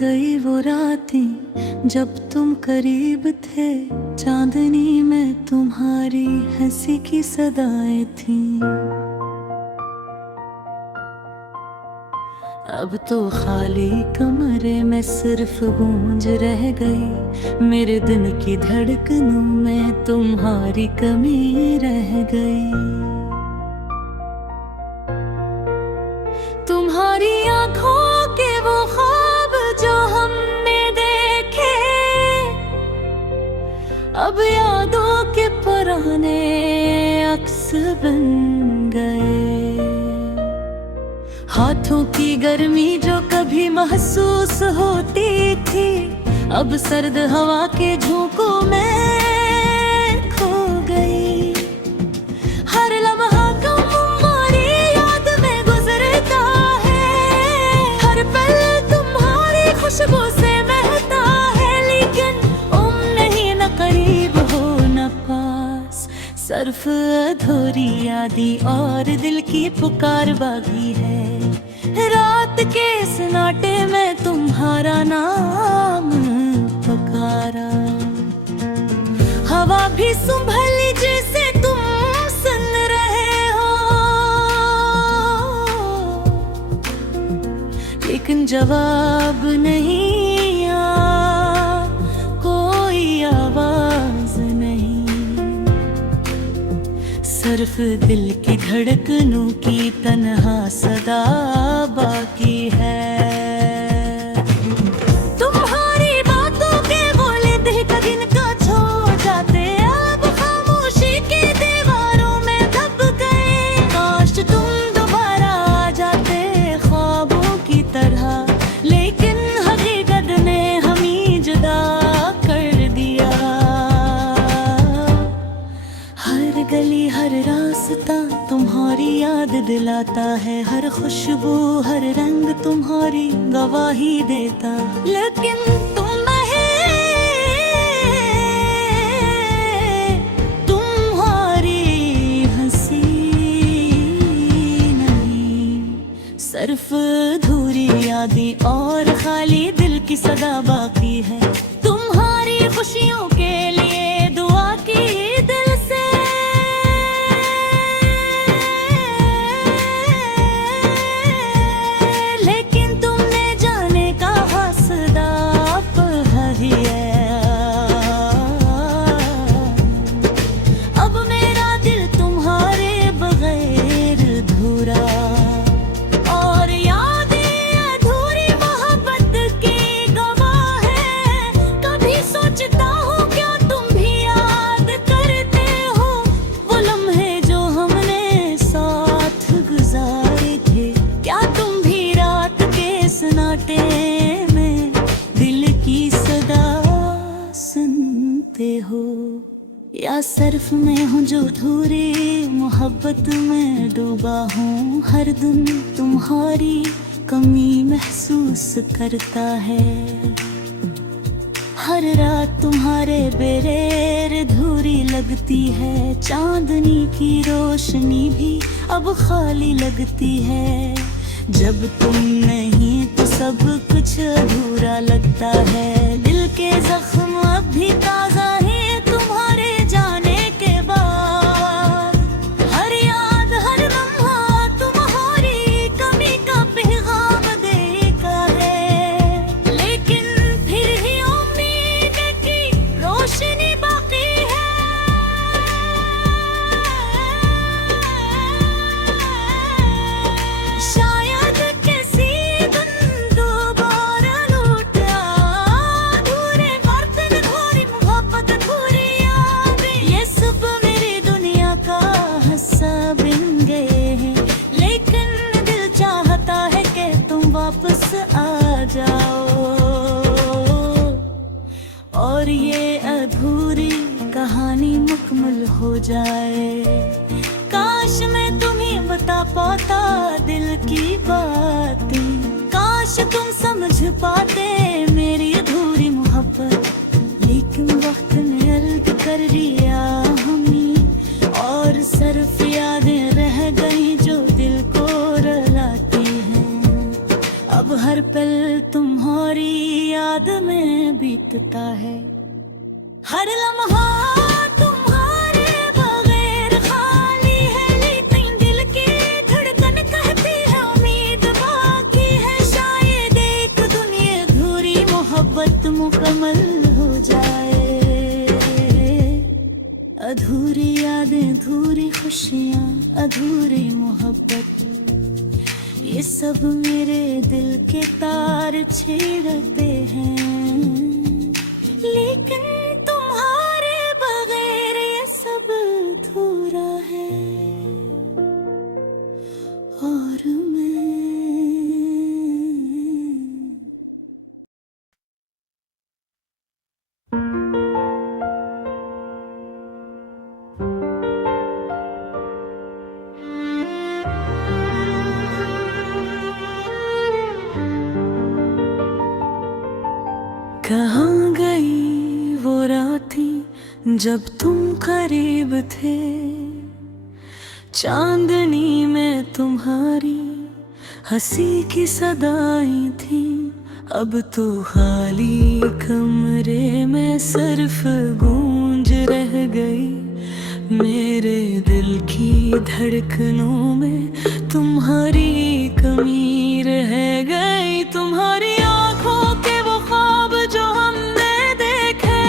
गई वो रातें जब तुम करीब थे, चांदनी में तुम्हारी हंसी की सदाएं थीं। अब तो खाली कमरे में सिर्फ गूंज रह गई, मेरे दिन की धड़कनों में तुम्हारी कमी रह गई। तुम्हारी आंखों के वो ख्वाब जो हमने देखे, अब यादों के पुराने अक्स बन गए। हाथों की गर्मी जो कभी महसूस होती थी, अब सर्द हवा के झोंकों में खो गई। हर लम्हा तुम्हारी याद में गुजरता है, हर पल तुम्हारी खुशबू से महकता है, लेकिन नहीं न करीब हो न पास, सिर्फ अधूरी यादें और दिल की पुकार बाकी है। रात के सन्नाटे में तुम्हारा नाम पुकारा, हवा भी संभली जैसे तुम सुन रहे हो, लेकिन जवाब नहीं आ, कोई आवाज नहीं, सिर्फ दिल की धड़कनों की तन्हा सदा बाकी है। तुम्हारी बातों के बोले दिल का दिन का छो जाते, अब खामोशी की दीवारों में दब गए। काश तुम दोबारा आ जाते ख्वाबों की तरह, लेकिन हकीकत ने हमें जुदा कर दिया। हर गली हर रास्ता तुम्हारी याद दिलाता है, हर खुशबू हर रंग तुम्हारी गवाही देता, लेकिन तुम नहीं, तुम्हारी हंसी नहीं, सिर्फ अधूरी यादें और खाली दिल की सदा बाकी है। तुम्हारी खुशियों के लिए दुआ की दिल से, लेकिन तुमने जाने का हसदा ही है। अब मेरा दिल तुम्हारे बगैर अधूरा, और यादें अधूरी मोहब्बत की गवाह है। कभी सोचता हूँ क्या तुम भी याद करते हो, वो लम्हे जो हमने साथ गुजारे थे। क्या तुम भी रात के सन्नाटे में दिल की सदा सुनते हो, या सिर्फ मैं हूँ जो अधूरी मोहब्बत में डूबा हूँ, हर दिन तुम्हारी कमी महसूस करता है। हर रात तुम्हारे बेरेर अधूरी लगती है, चांदनी की रोशनी भी अब खाली लगती है। जब तुम नहीं तो सब कुछ अधूरा लगता है, दिल के जख्म अब भी ताजा है तुम्हारे जाने के बाद। हर याद हर लम्हा तुम्हारी कमी का पैगाम देता है, लेकिन फिर ही उम्मीद की रोशनी बाकी है। शायद किसी दिन दोबारा लौट अधूरे बर्तन अधूरी मोहब्बत अधूरी यादें, ये सब मेरी दुनिया का हिस्सा बन गए हैं, लेकिन दिल चाहता है कि तुम वापस आ जाओ, और ये अधूरी कहानी मुकम्मल हो जाए। काश मैं तुम्हें बता पाता दिल की बातें, काश तुम समझ पाते मेरी अधूरी मोहब्बत, लेकिन वक्त ने अलग कर दिया हमें, और सिर्फ यादें रह गई जो दिल को रुलाती हैं। अब हर पल तुम्हारी लौटता है। हर लम्हा तुम्हारे बगैर खाली है, लेकिन दिल की धड़कन कहती है उम्मीद बाकी है। शायद एक दुनिया अधूरी मोहब्बत मुकम्मल हो जाए। अधूरी यादें, अधूरी खुशियाँ, अधूरी मोहब्बत, ये सब मेरे दिल के तार छेड़ते हैं। लेकिन तुम्हारे बगैर ये सब अधूरा है। और मैं कहाँ गई वो रातें जब तुम करीब थे। चांदनी में तुम्हारी हंसी की सदाएं थी। अब तो खाली कमरे में सिर्फ गूंज रह गई। मेरे दिल की धड़कनों में तुम्हारी कमी रह गई। तुम्हारी आंखों के वो ख्वाब जो हमने देखे,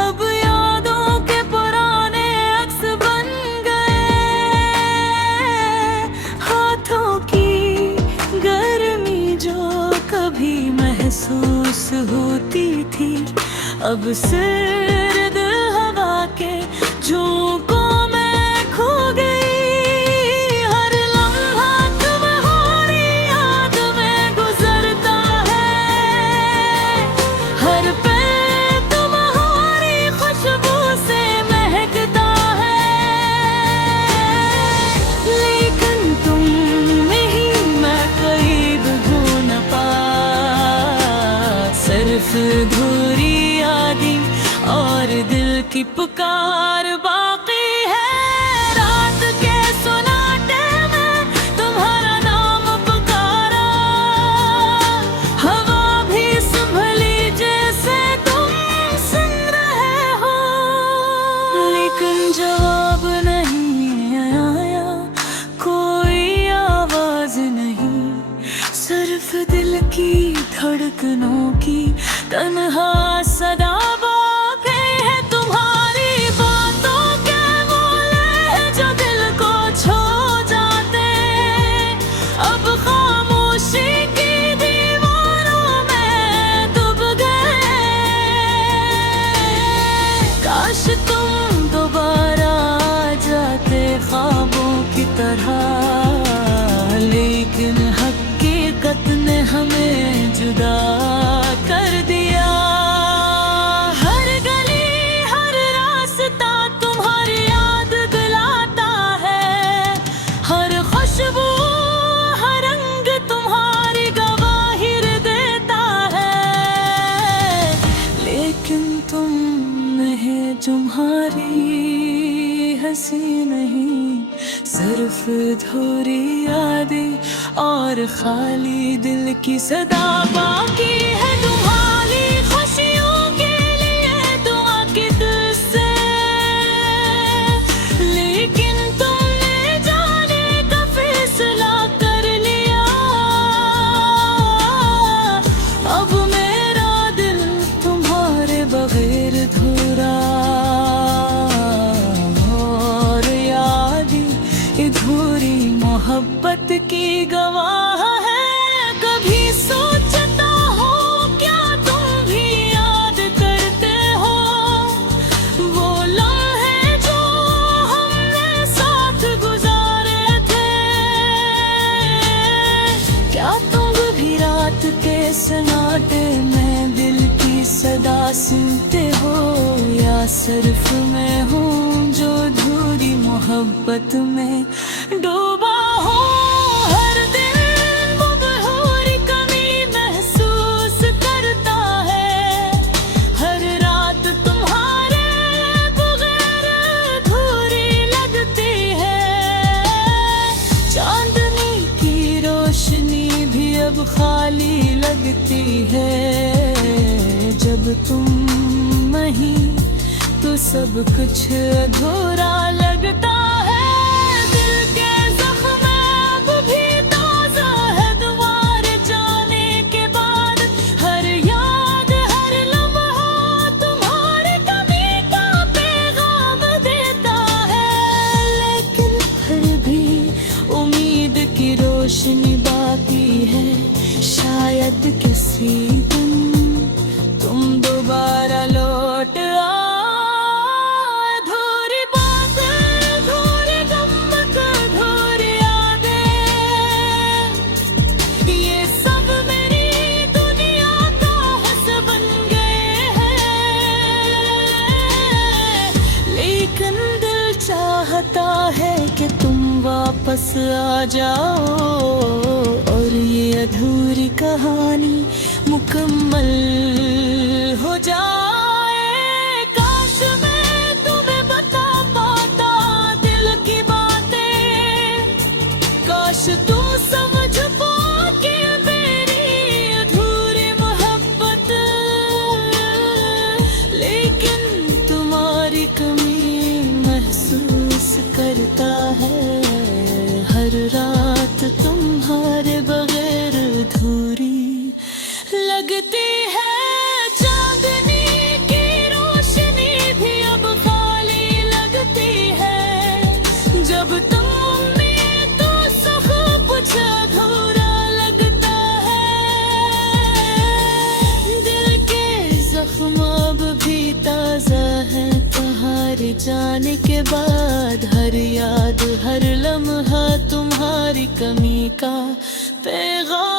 अब यादों के पुराने अक्स बन गए। हाथों की गर्मी जो कभी महसूस होती थी, अब सर्द हवा के झोंकों में खो गई। हर लम्हा तुम्हारी याद में गुजरता है। हर पल तुम्हारी खुशबू से महकता है। लेकिन तुम नहीं, मैं करीब हो न पा। सिर्फ अधूरी यादें और दिल की पुकार बाकी है। रात के सुनाटे में तुम्हारा नाम पुकारा। हवा भी संभली जैसे तुम सुन रहे हो, लेकिन जवाब नहीं आया, कोई आवाज नहीं। सिर्फ दिल की धड़कनों की तन्हा सदा बाकी है। तुम्हारी बातों के बोले जो दिल को छू जाते, अब खामोशी की दीवारों में डूब गए। काश तुम दोबारा आ जाते ख्वाबों की तरह, लेकिन हकीकत ने हमें जुदा कर दिया। हर गली, हर रास्ता तुम्हारी याद दिलाता है। हर खुशबू, हर रंग तुम्हारी गवाही देता है। लेकिन तुम नहीं, तुम्हारी हंसी नहीं, सिर्फ अधूरी यादें और खाली दिल की सदा बाकी है। तुम्हारी खुशियों के लिए दुआ की दिल से, लेकिन तुमने जाने का फैसला कर लिया। अब मेरा दिल तुम्हारे बगैर अधूरा, और यादें अधूरी मोहब्बत की गवाह है। कभी सोचता हो क्या तुम भी याद करते हो, वो लम्हे जो हमने साथ गुजारे थे। क्या तुम भी रात के सन्नाटे में दिल की सदा सुनते हो, या सिर्फ मैं हूँ जो अधूरी मोहब्बत में डूबा हो। हर दिन वो अधूरी कमी महसूस करता है। हर रात तुम्हारे बगैर अधूरी लगती है। चांदनी की रोशनी भी अब खाली लगती है। तुम नहीं तो सब कुछ अधूरा लगता है। दिल के जख्म अब भी ताजा है तुम्हारे जाने के बाद। हर याद हर लम्हा तुम्हारे कमी का पैगाम देता है। लेकिन फिर भी उम्मीद की रोशनी बाकी है। शायद किसी दिन तुम दोबारा लौट अधूरी बातें, अधूरे गम, अधूरी यादें, ये सब मेरी दुनिया का हंस बन गए हैं। लेकिन दिल चाहता है कि तुम वापस आ जाओ और ये अधूरी कहानी मुकम्मल हो जाए। काश मैं तुम्हें बता पाता दिल की बातें, काश तुम समझ पाओगे मेरी अधूरी मोहब्बत। लेकिन तुम्हारी कमी महसूस करता है हर रात तुम्हारे बगैर अधूरी लगती है। चांदनी की रोशनी भी अब खाली लगती है। जब तुम में तो सब कुछ अधूरा लगता है। दिल के जख्म अब भी ताजा है तुम्हारे जाने के बाद। हर याद हर लम्हा तुम्हारी कमी का पैगाम